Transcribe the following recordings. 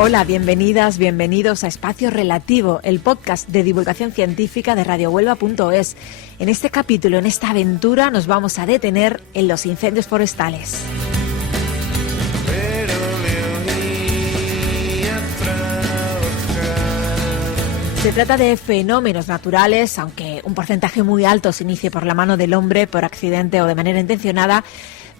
Hola, bienvenidas, bienvenidos a Espacio Relativo, el podcast de divulgación científica de radiohuelva.es. En este capítulo, en esta aventura, nos vamos a detener en los incendios forestales. Se trata de fenómenos naturales, aunque un porcentaje muy alto se inicie por la mano del hombre, por accidente o de manera intencionada,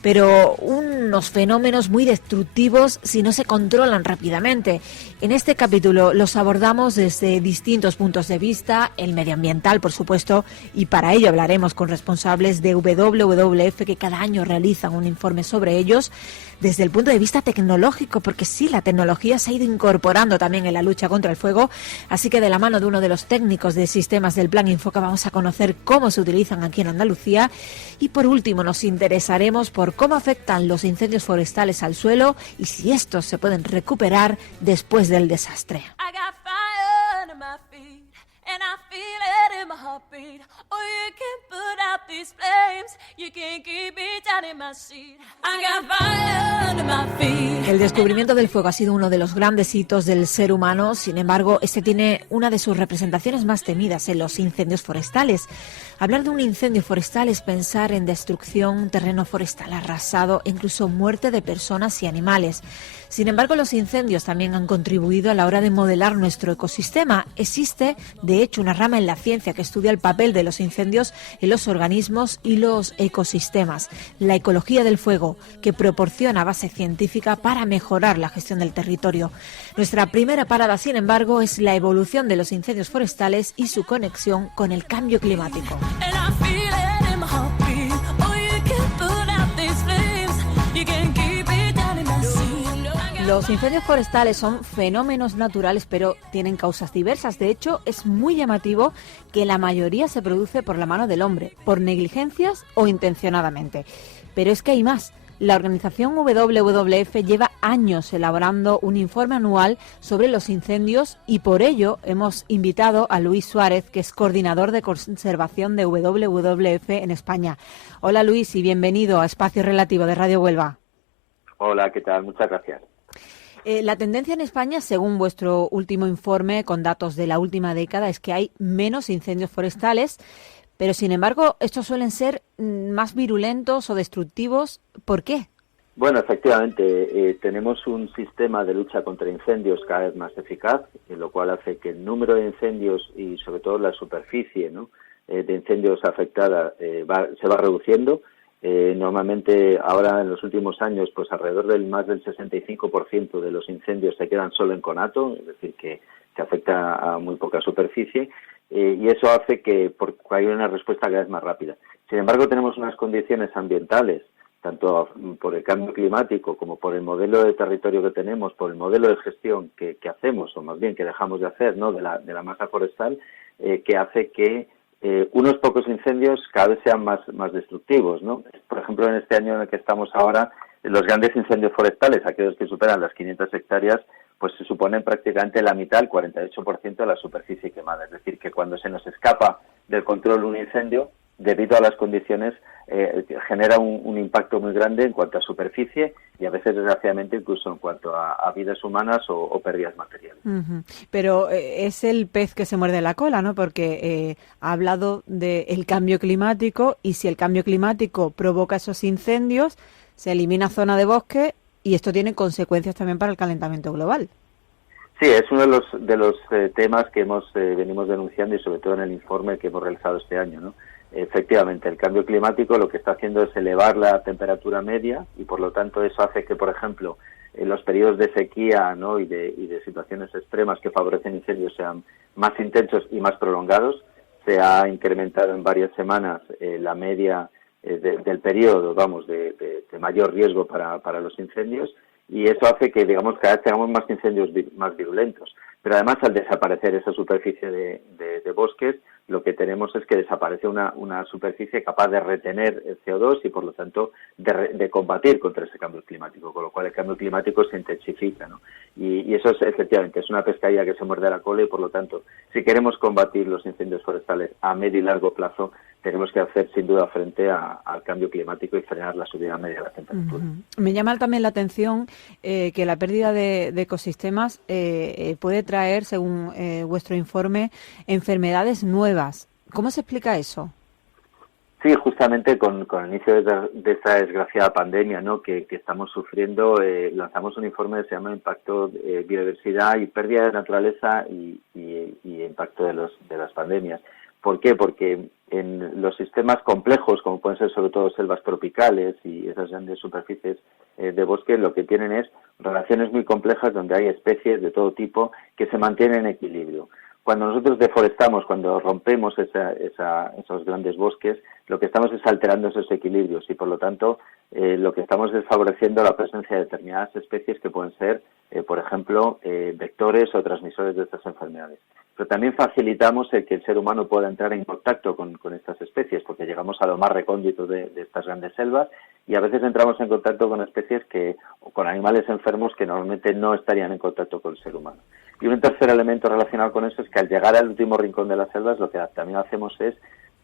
pero unos fenómenos muy destructivos si no se controlan rápidamente. En este capítulo los abordamos desde distintos puntos de vista, el medioambiental, por supuesto, y para ello hablaremos con responsables de WWF que cada año realizan un informe sobre ellos, desde el punto de vista tecnológico, porque sí, la tecnología se ha ido incorporando también en la lucha contra el fuego, así que de la mano de uno de los técnicos de sistemas del Plan Infoca vamos a conocer cómo se utilizan aquí en Andalucía y por último nos interesaremos por cómo afectan los incendios forestales al suelo y si estos se pueden recuperar después del desastre. And I feel it in my heartbeat. Oh, you can put out these flames. You can keep it down in my seat. I got fire under my feet. El descubrimiento del fuego ha sido uno de los grandes hitos del ser humano. Sin embargo, este tiene una de sus representaciones más temidas en los incendios forestales. Hablar de un incendio forestal es pensar en destrucción, terreno forestal arrasado e incluso muerte de personas y animales. Sin embargo, los incendios también han contribuido a la hora de modelar nuestro ecosistema. Existe, de hecho, una rama en la ciencia que estudia el papel de los incendios en los organismos y los ecosistemas, la ecología del fuego, que proporciona base científica para mejorar la gestión del territorio. Nuestra primera parada, sin embargo, es la evolución de los incendios forestales y su conexión con el cambio climático. Los incendios forestales son fenómenos naturales, pero tienen causas diversas. De hecho, es muy llamativo que la mayoría se produce por la mano del hombre, por negligencias o intencionadamente. Pero es que hay más. La organización WWF lleva años elaborando un informe anual sobre los incendios y por ello hemos invitado a Luis Suárez, que es coordinador de conservación de WWF en España. Hola Luis y bienvenido a Espacio Relativo de Radio Huelva. Hola, ¿qué tal? Muchas gracias. La tendencia en España, según vuestro último informe con datos de la última década, es que hay menos incendios forestales, pero sin embargo estos suelen ser más virulentos o destructivos. ¿Por qué? Bueno, efectivamente, tenemos un sistema de lucha contra incendios cada vez más eficaz, lo cual hace que el número de incendios y sobre todo la superficie, ¿no?, de incendios afectada se va reduciendo. Normalmente ahora en los últimos años pues alrededor del más del 65% de los incendios se quedan solo en conato, es decir que afecta a muy poca superficie y eso hace que haya una respuesta cada vez más rápida. Sin embargo tenemos unas condiciones ambientales, tanto por el cambio climático como por el modelo de territorio que tenemos, por el modelo de gestión que hacemos o más bien que dejamos de hacer, ¿no?, de la masa forestal, que hace que unos pocos incendios cada vez sean más destructivos, ¿no? Por ejemplo, en este año en el que estamos ahora, los grandes incendios forestales, aquellos que superan las 500 hectáreas, pues se suponen prácticamente la mitad, el 48% de la superficie quemada. Es decir, que cuando se nos escapa del control un incendio, debido a las condiciones, genera un impacto muy grande en cuanto a superficie y a veces, desgraciadamente, incluso en cuanto a vidas humanas o pérdidas materiales. Uh-huh. Pero es el pez que se muerde la cola, ¿no? Porque ha hablado del cambio climático y si el cambio climático provoca esos incendios, se elimina zona de bosque y esto tiene consecuencias también para el calentamiento global. Sí, es uno de los temas que venimos denunciando y sobre todo en el informe que hemos realizado este año, ¿no? Efectivamente, el cambio climático lo que está haciendo es elevar la temperatura media y por lo tanto eso hace que, por ejemplo, en los periodos de sequía, ¿no?, y de situaciones extremas que favorecen incendios sean más intensos y más prolongados. Se ha incrementado en varias semanas la media del periodo, de mayor riesgo para los incendios y eso hace que, digamos, cada vez tengamos más incendios más virulentos. Pero además, al desaparecer esa superficie de bosques, lo que tenemos es que desaparece una superficie capaz de retener el CO2 y, por lo tanto, de combatir contra ese cambio climático, con lo cual el cambio climático se intensifica, ¿no? Y eso es, efectivamente, es una pescadilla que se muerde la cola y, por lo tanto, si queremos combatir los incendios forestales a medio y largo plazo, tenemos que hacer sin duda frente al cambio climático y frenar la subida media de la temperatura. Me llama también la atención que la pérdida de ecosistemas puede traer, según vuestro informe, enfermedades nuevas. ¿Cómo se explica eso? Sí, justamente con el inicio de esta desgraciada pandemia, ¿no?, que estamos sufriendo, lanzamos un informe que se llama Impacto Biodiversidad y Pérdida de Naturaleza y Impacto de las Pandemias. ¿Por qué? Porque en los sistemas complejos, como pueden ser sobre todo selvas tropicales y esas grandes superficies de bosque, lo que tienen es relaciones muy complejas donde hay especies de todo tipo que se mantienen en equilibrio. Cuando nosotros deforestamos, cuando rompemos esos grandes bosques, lo que estamos es alterando esos equilibrios y, por lo tanto, lo que estamos es favoreciendo la presencia de determinadas especies que pueden ser, por ejemplo, vectores o transmisores de estas enfermedades. Pero también facilitamos el que el ser humano pueda entrar en contacto con estas especies, porque llegamos a lo más recóndito de estas grandes selvas y a veces entramos en contacto con especies o con animales enfermos que normalmente no estarían en contacto con el ser humano. Y un tercer elemento relacionado con eso es que al llegar al último rincón de las selvas, lo que también hacemos es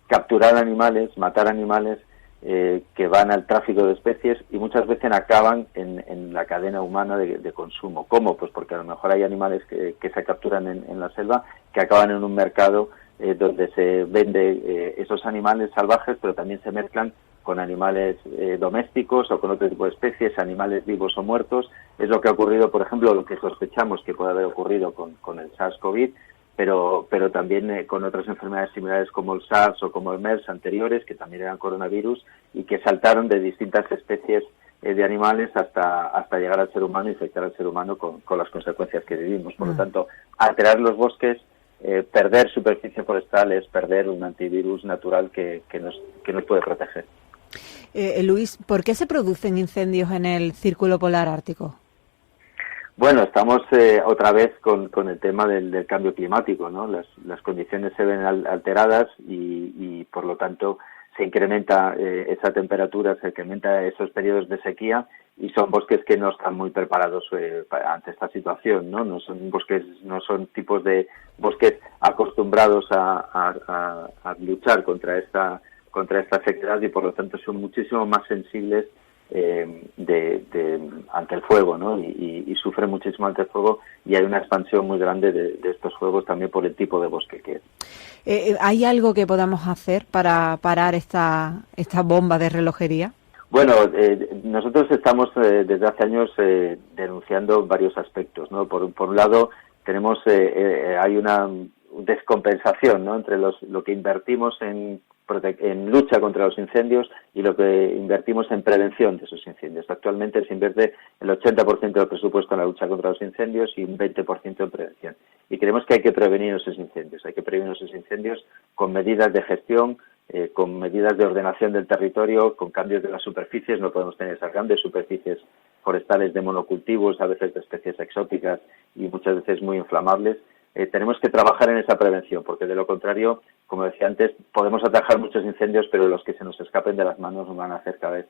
capturar animales, matar animales que van al tráfico de especies y muchas veces acaban en la cadena humana de consumo. ¿Cómo? Pues porque a lo mejor hay animales que se capturan en la selva que acaban en un mercado donde se vende esos animales salvajes, pero también se mezclan con animales domésticos o con otro tipo de especies, animales vivos o muertos. Es lo que ha ocurrido, por ejemplo, lo que sospechamos que puede haber ocurrido con el SARS-CoV, pero también con otras enfermedades similares como el SARS o como el MERS anteriores, que también eran coronavirus y que saltaron de distintas especies de animales hasta llegar al ser humano y infectar al ser humano con las consecuencias que vivimos. Por lo tanto, alterar los bosques, perder superficies forestales, perder un antivirus natural que nos puede proteger. Luis, ¿por qué se producen incendios en el Círculo Polar Ártico? Bueno, estamos otra vez con el tema del cambio climático, ¿no? Las condiciones se ven alteradas y por lo tanto se incrementa esa temperatura, se incrementa esos periodos de sequía y son bosques que no están muy preparados ante esta situación, ¿no? No son tipos de bosques acostumbrados a luchar contra esta sequedad y por lo tanto son muchísimo más sensibles ante el fuego, ¿no? Y sufren muchísimo ante el fuego y hay una expansión muy grande de estos fuegos también por el tipo de bosque que es. ¿Hay algo que podamos hacer para parar esta bomba de relojería? Bueno, nosotros estamos desde hace años denunciando varios aspectos, ¿no? Por un lado tenemos hay una descompensación, ¿no?, entre lo que invertimos en lucha contra los incendios y lo que invertimos en prevención de esos incendios. Actualmente se invierte el 80% del presupuesto en la lucha contra los incendios y un 20% en prevención. Y creemos que hay que prevenir esos incendios. Hay que prevenir esos incendios con medidas de gestión, con medidas de ordenación del territorio, con cambios de las superficies. No podemos tener esas grandes superficies forestales de monocultivos, a veces de especies exóticas y muchas veces muy inflamables. Tenemos que trabajar en esa prevención, porque de lo contrario, como decía antes, podemos atajar muchos incendios, pero los que se nos escapen de las manos nos van a hacer cada vez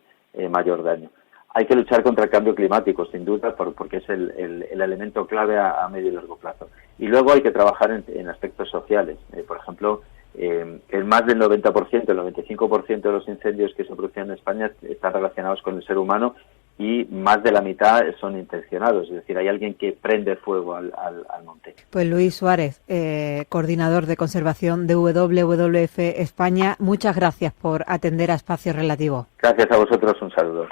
mayor daño. Hay que luchar contra el cambio climático, sin duda, porque es el elemento clave a medio y largo plazo. Y luego hay que trabajar en aspectos sociales. Por ejemplo, el más del 90%, el 95% de los incendios que se producen en España están relacionados con el ser humano y más de la mitad son intencionados, es decir, hay alguien que prende fuego al monte. Pues Luis Suárez, coordinador de conservación de WWF España, muchas gracias por atender a Espacio Relativo. Gracias a vosotros, un saludo.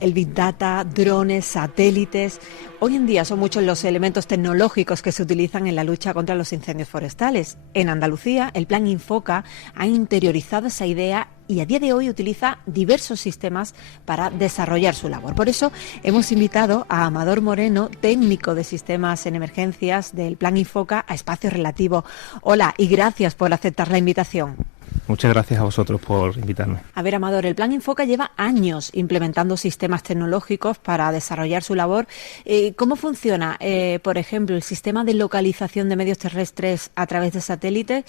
El Big Data, drones, satélites, Hoy en día son muchos los elementos tecnológicos que se utilizan en la lucha contra los incendios forestales. En Andalucía, el Plan Infoca ha interiorizado esa idea y a día de hoy utiliza diversos sistemas para desarrollar su labor. Por eso hemos invitado a Amador Moreno, técnico de sistemas en emergencias del Plan Infoca, a Espacio Relativo. Hola y gracias por aceptar la invitación. Muchas gracias a vosotros por invitarme. A ver, Amador, el Plan Infoca lleva años implementando sistemas tecnológicos para desarrollar su labor. ¿Cómo funciona, por ejemplo, el sistema de localización de medios terrestres a través de satélites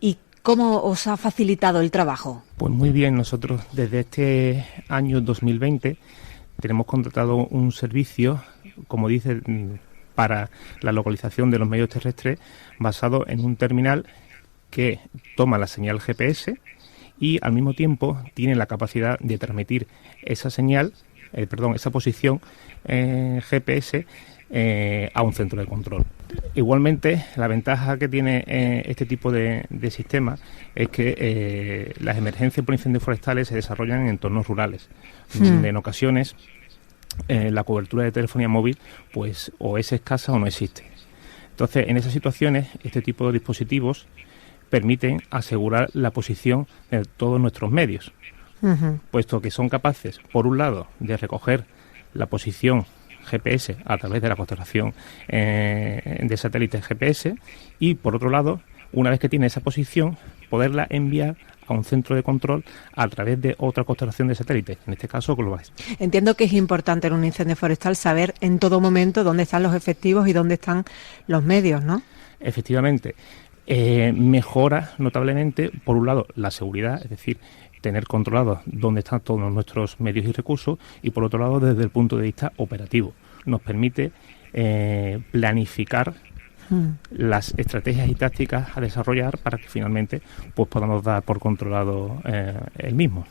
y cómo os ha facilitado el trabajo? Pues muy bien, nosotros desde este año 2020 tenemos contratado un servicio, como dice, para la localización de los medios terrestres basado en un terminal que toma la señal GPS y al mismo tiempo tiene la capacidad de transmitir esa señal, esa posición GPS a un centro de control. Igualmente, la ventaja que tiene este tipo de sistema es que las emergencias por incendios forestales se desarrollan en entornos rurales, donde en ocasiones la cobertura de telefonía móvil pues o es escasa o no existe. Entonces, en esas situaciones, este tipo de dispositivos permiten asegurar la posición de todos nuestros medios, puesto que son capaces, por un lado, de recoger la posición GPS a través de la constelación de satélites GPS y, por otro lado, una vez que tiene esa posición, poderla enviar a un centro de control a través de otra constelación de satélites, en este caso globales. Entiendo que es importante en un incendio forestal saber en todo momento dónde están los efectivos y dónde están los medios, ¿no? Efectivamente. Mejora notablemente, por un lado, la seguridad, es decir, tener controlados dónde están todos nuestros medios y recursos, y por otro lado, desde el punto de vista operativo, nos permite planificar las estrategias y tácticas a desarrollar para que finalmente pues podamos dar por controlado el mismo.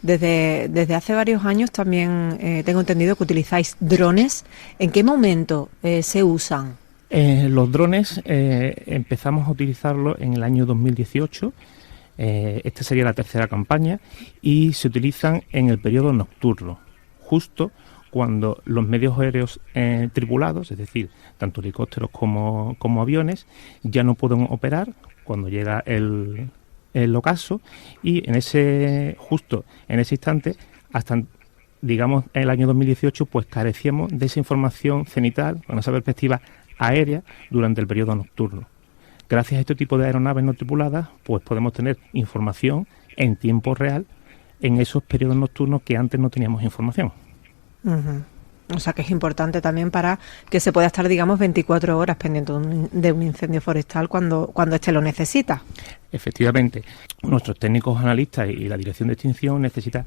Desde hace varios años también tengo entendido que utilizáis drones. ¿En qué momento se usan? Los drones empezamos a utilizarlos en el año 2018, esta sería la tercera campaña, y se utilizan en el periodo nocturno, justo cuando los medios aéreos tripulados, es decir, tanto helicópteros como aviones, ya no pueden operar cuando llega el ocaso, y justo en ese instante, hasta digamos en el año 2018, pues carecíamos de esa información cenital, con esa perspectiva aérea durante el periodo nocturno. Gracias a este tipo de aeronaves no tripuladas, pues podemos tener información en tiempo real en esos periodos nocturnos que antes no teníamos información. O sea que es importante también para que se pueda estar, digamos, 24 horas pendiente de un incendio forestal cuando éste lo necesita. Efectivamente, nuestros técnicos analistas y la dirección de extinción necesita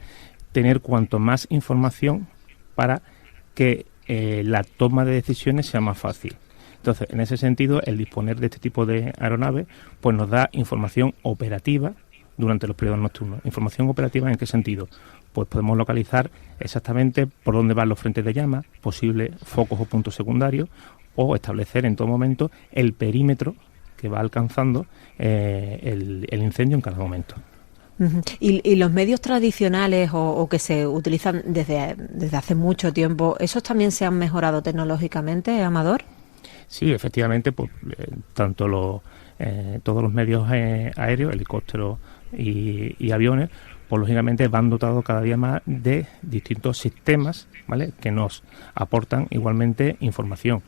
tener cuanto más información para que la toma de decisiones sea más fácil. Entonces, en ese sentido, el disponer de este tipo de aeronaves pues nos da información operativa durante los periodos nocturnos. ¿Información operativa en qué sentido? Pues podemos localizar exactamente por dónde van los frentes de llama, posibles focos o puntos secundarios, o establecer en todo momento el perímetro que va alcanzando el incendio en cada momento. ¿Y los medios tradicionales o que se utilizan desde hace mucho tiempo, esos también se han mejorado tecnológicamente, Amador? Sí, efectivamente, pues tanto todos los medios aéreos, helicópteros y aviones, pues lógicamente van dotados cada día más de distintos sistemas, ¿vale?, que nos aportan igualmente información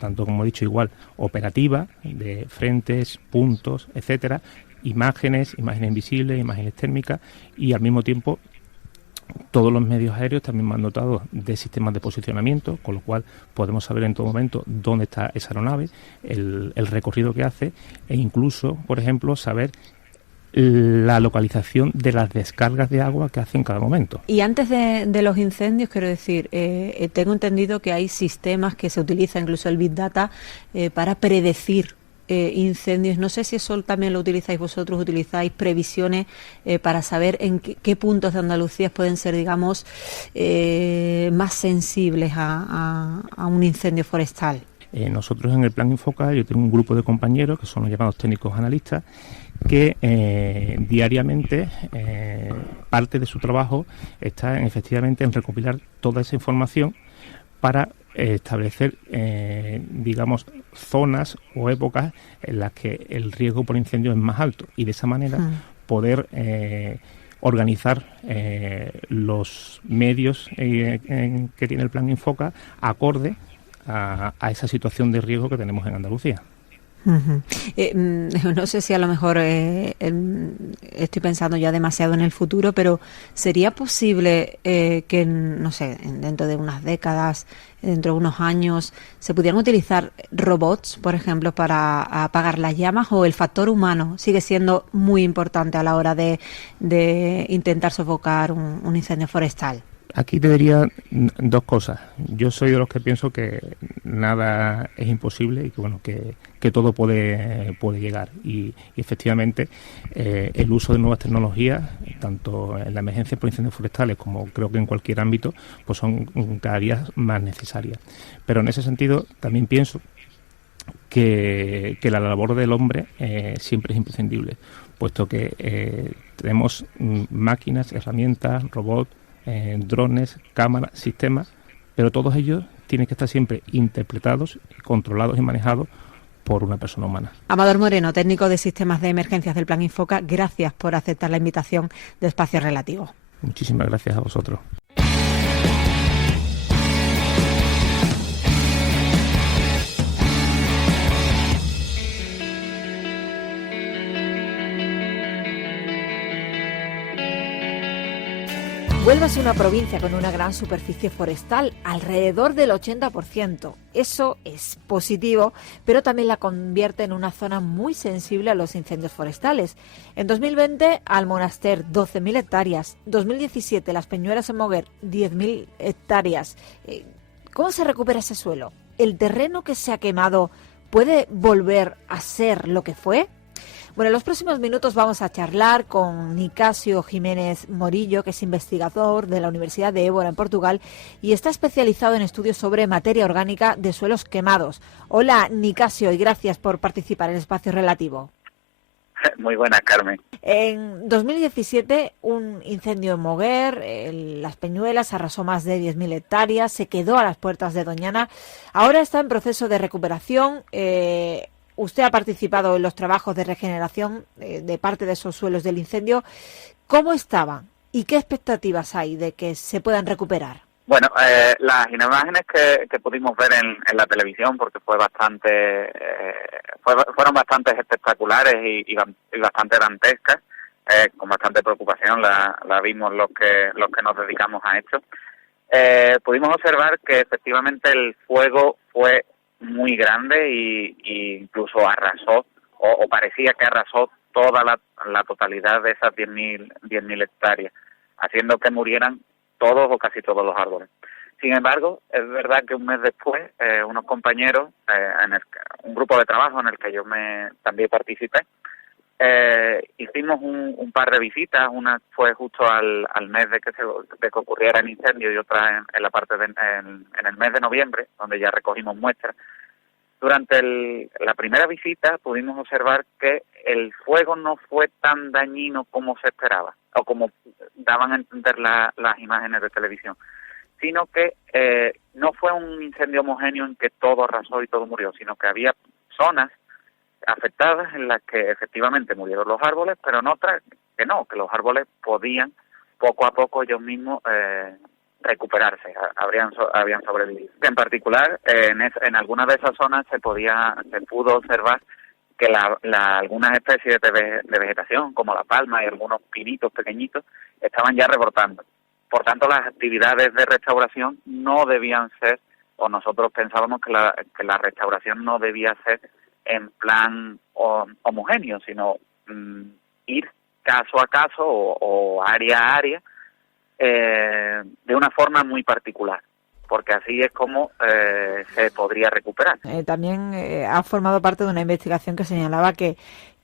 tanto, como he dicho, igual operativa, de frentes, puntos, etcétera, imágenes invisibles, imágenes térmicas, y al mismo tiempo todos los medios aéreos también van dotados de sistemas de posicionamiento, con lo cual podemos saber en todo momento dónde está esa aeronave, el recorrido que hace, e incluso, por ejemplo, saber la localización de las descargas de agua que hace en cada momento. Y antes de los incendios, quiero decir, tengo entendido que hay sistemas que se utilizan, incluso el Big Data, para predecir incendios. No sé si eso también lo utilizáis vosotros, utilizáis previsiones para saber en qué puntos de Andalucía pueden ser, digamos, más sensibles a un incendio forestal. Nosotros en el Plan Infoca, yo tengo un grupo de compañeros que son los llamados técnicos analistas, que diariamente parte de su trabajo está efectivamente en recopilar toda esa información para establecer, digamos, zonas o épocas en las que el riesgo por incendio es más alto y de esa manera poder organizar los medios que tiene el Plan Infoca acorde a esa situación de riesgo que tenemos en Andalucía. No sé si a lo mejor estoy pensando ya demasiado en el futuro, pero ¿sería posible que, no sé, dentro de unas décadas, dentro de unos años, se pudieran utilizar robots, por ejemplo, para apagar las llamas, o el factor humano sigue siendo muy importante a la hora de intentar sofocar un incendio forestal? Aquí te diría dos cosas. Yo soy de los que pienso que nada es imposible y que bueno que todo puede llegar. Y efectivamente el uso de nuevas tecnologías, tanto en la emergencia por incendios forestales como creo que en cualquier ámbito, pues son cada día más necesarias. Pero en ese sentido también pienso que la labor del hombre siempre es imprescindible, puesto que tenemos máquinas, herramientas, robots, drones, cámaras, sistemas, pero todos ellos tienen que estar siempre interpretados, controlados y manejados por una persona humana. Amador Moreno, técnico de sistemas de emergencias del Plan Infoca, gracias por aceptar la invitación de Espacio Relativo. Muchísimas gracias a vosotros. Huelva es una provincia con una gran superficie forestal, alrededor del 80%. Eso es positivo, pero también la convierte en una zona muy sensible a los incendios forestales. En 2020, Almonaster, 12.000 hectáreas. 2017, Las Peñuelas en Moguer, 10.000 hectáreas. ¿Cómo se recupera ese suelo? ¿El terreno que se ha quemado puede volver a ser lo que fue? Bueno, en los próximos minutos vamos a charlar con Nicasio Jiménez Morillo, que es investigador de la Universidad de Évora en Portugal y está especializado en estudios sobre materia orgánica de suelos quemados. Hola, Nicasio, y gracias por participar en Espacio Relativo. Muy buena, Carmen. En 2017, un incendio en Moguer, Las Peñuelas, arrasó más de 10.000 hectáreas, se quedó a las puertas de Doñana. Ahora está en proceso de recuperación. Usted ha participado en los trabajos de regeneración de parte de esos suelos del incendio. ¿Cómo estaban y qué expectativas hay de que se puedan recuperar? Bueno, las imágenes que pudimos ver en la televisión, porque fueron bastante espectaculares y bastante dantescas, con bastante preocupación la vimos los que nos dedicamos a esto. Pudimos observar que efectivamente el fuego fue muy grande y incluso arrasó, o parecía que arrasó toda la totalidad de esas 10.000 hectáreas, haciendo que murieran todos o casi todos los árboles. Sin embargo, es verdad que un mes después, unos compañeros, un grupo de trabajo en el que yo también participé, hicimos un par de visitas. Una fue justo al mes de que ocurriera el incendio y otra en la parte en el mes de noviembre, donde ya recogimos muestras. Durante la primera visita pudimos observar que el fuego no fue tan dañino como se esperaba, o como daban a entender las imágenes de televisión, sino que no fue un incendio homogéneo en que todo arrasó y todo murió, sino que había zonas afectadas en las que efectivamente murieron los árboles, pero en otras que no, que los árboles podían poco a poco ellos mismos recuperarse, habían sobrevivido. En particular, en algunas de esas zonas se pudo observar que algunas especies de vegetación, como la palma y algunos pinitos pequeñitos, estaban ya rebrotando. Por tanto, las actividades de restauración no debían ser, o nosotros pensábamos que la restauración no debía ser en plan homogéneo, sino ir caso a caso o área a área, de una forma muy particular, porque así es como se podría recuperar. También ha formado parte de una investigación que señalaba que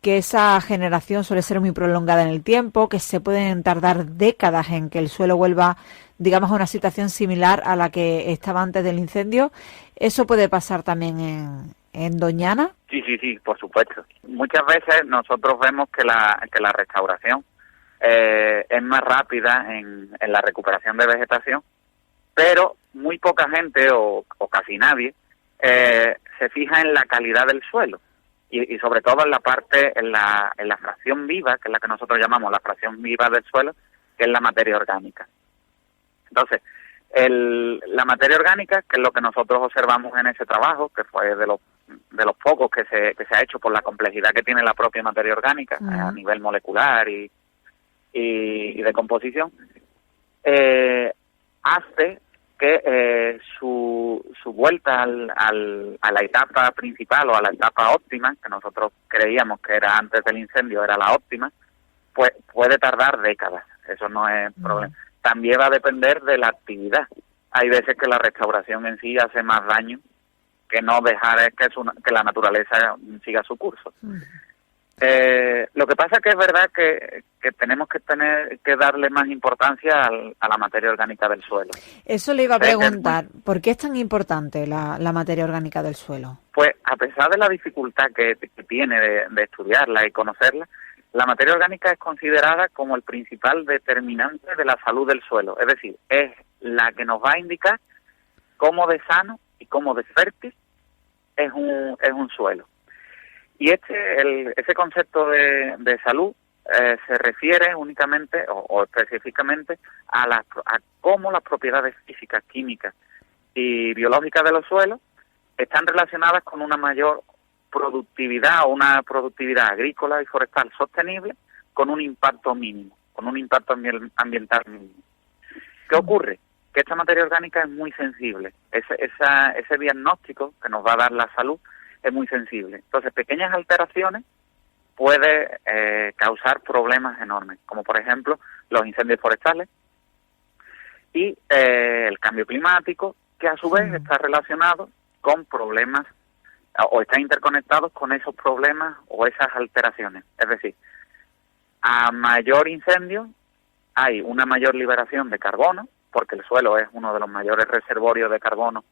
esa generación suele ser muy prolongada en el tiempo, que se pueden tardar décadas en que el suelo vuelva, digamos, a una situación similar a la que estaba antes del incendio. ¿Eso puede pasar también en Doñana? Sí, por supuesto. Muchas veces nosotros vemos que la restauración es más rápida en la recuperación de vegetación, pero muy poca gente o casi nadie se fija en la calidad del suelo y sobre todo en la parte, en la fracción viva, que es la que nosotros llamamos la fracción viva del suelo, que es la materia orgánica. Entonces, la materia orgánica, que es lo que nosotros observamos en ese trabajo, que fue de los pocos que se ha hecho por la complejidad que tiene la propia materia orgánica a nivel molecular y de composición, hace que su vuelta a la etapa principal o a la etapa óptima, que nosotros creíamos que era antes del incendio, era la óptima, pues puede tardar décadas. Eso no es problema. También va a depender de la actividad. Hay veces que la restauración en sí hace más daño que no dejar que la naturaleza siga su curso. Lo que pasa es que es verdad que tenemos que darle más importancia a la materia orgánica del suelo. Eso le iba a preguntar, ¿por qué es tan importante la materia orgánica del suelo? Pues a pesar de la dificultad que tiene de estudiarla y conocerla, la materia orgánica es considerada como el principal determinante de la salud del suelo. Es decir, es la que nos va a indicar cómo de sano y cómo de fértil es un suelo. Y ese concepto de salud se refiere únicamente o específicamente a cómo las propiedades físicas, químicas y biológicas de los suelos están relacionadas con una mayor productividad o una productividad agrícola y forestal sostenible con un impacto mínimo, con un impacto ambiental mínimo. ¿Qué ocurre? Que esta materia orgánica es muy sensible. Ese diagnóstico que nos va a dar la salud es muy sensible. Entonces, pequeñas alteraciones puede causar problemas enormes, como por ejemplo los incendios forestales y el cambio climático, que a su vez está relacionado con problemas o está interconectados con esos problemas o esas alteraciones. Es decir, a mayor incendio hay una mayor liberación de carbono, porque el suelo es uno de los mayores reservorios de carbono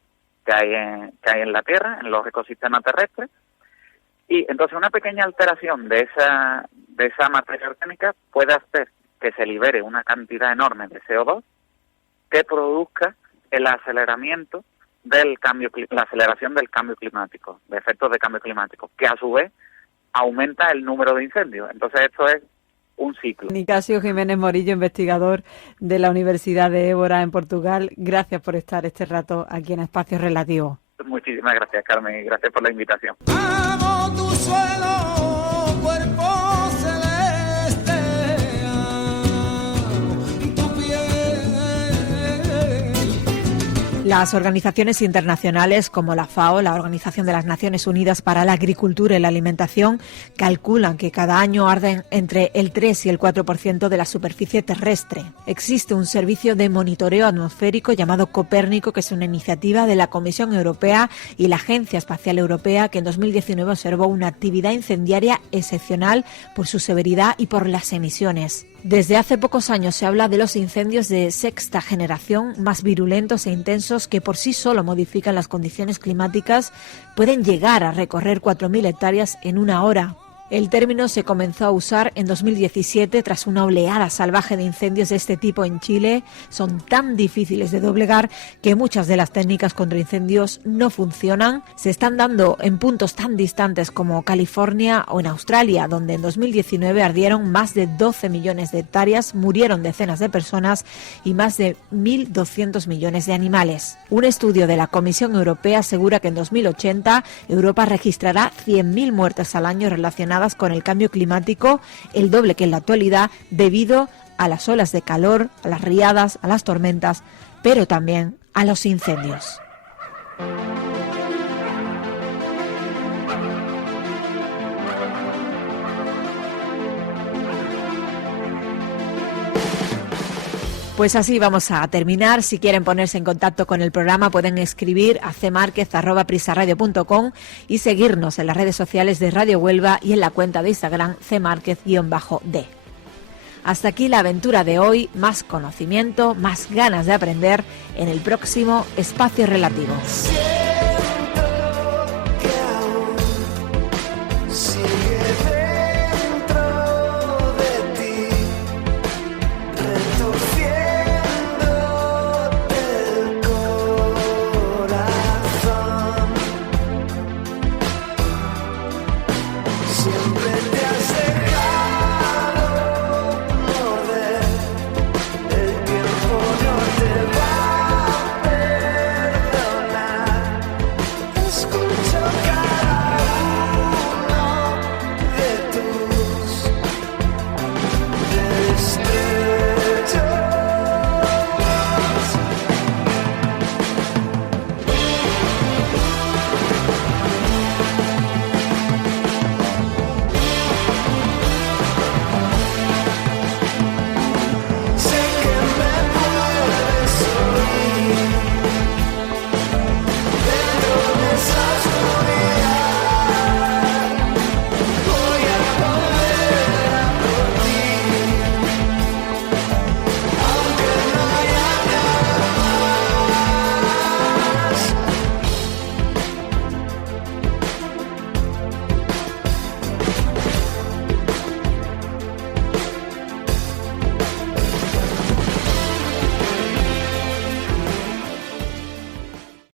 que hay en la Tierra, en los ecosistemas terrestres, y entonces una pequeña alteración de esa materia orgánica puede hacer que se libere una cantidad enorme de CO2 que produzca el aceleramiento la aceleración del cambio climático, de efectos de cambio climático, que a su vez aumenta el número de incendios. Entonces esto es un ciclo. Nicasio Jiménez Morillo, investigador de la Universidad de Évora en Portugal. Gracias por estar este rato aquí en Espacio Relativo. Muchísimas gracias, Carmen, y gracias por la invitación. Amo tu suelo, cuerpo celeste, amo tu piel. Las organizaciones internacionales como la FAO, la Organización de las Naciones Unidas para la Agricultura y la Alimentación, calculan que cada año arden entre el 3 y el 4% de la superficie terrestre. Existe un servicio de monitoreo atmosférico llamado Copérnico, que es una iniciativa de la Comisión Europea y la Agencia Espacial Europea, que en 2019 observó una actividad incendiaria excepcional por su severidad y por las emisiones. Desde hace pocos años se habla de los incendios de sexta generación, más virulentos e intensos, que por sí solo modifican las condiciones climáticas, pueden llegar a recorrer 4.000 hectáreas en una hora. El término se comenzó a usar en 2017 tras una oleada salvaje de incendios de este tipo en Chile. Son tan difíciles de doblegar que muchas de las técnicas contra incendios no funcionan. Se están dando en puntos tan distantes como California o en Australia, donde en 2019 ardieron más de 12 millones de hectáreas, murieron decenas de personas y más de 1.200 millones de animales. Un estudio de la Comisión Europea asegura que en 2080 Europa registrará 100.000 muertes al año relacionadas con el cambio climático, el doble que en la actualidad, debido a las olas de calor, a las riadas, a las tormentas, pero también a los incendios. Pues así vamos a terminar. Si quieren ponerse en contacto con el programa pueden escribir a cmarquez@prisaradio.com y seguirnos en las redes sociales de Radio Huelva y en la cuenta de Instagram cmarquez_d. Hasta aquí la aventura de hoy. Más conocimiento, más ganas de aprender en el próximo Espacio Relativo.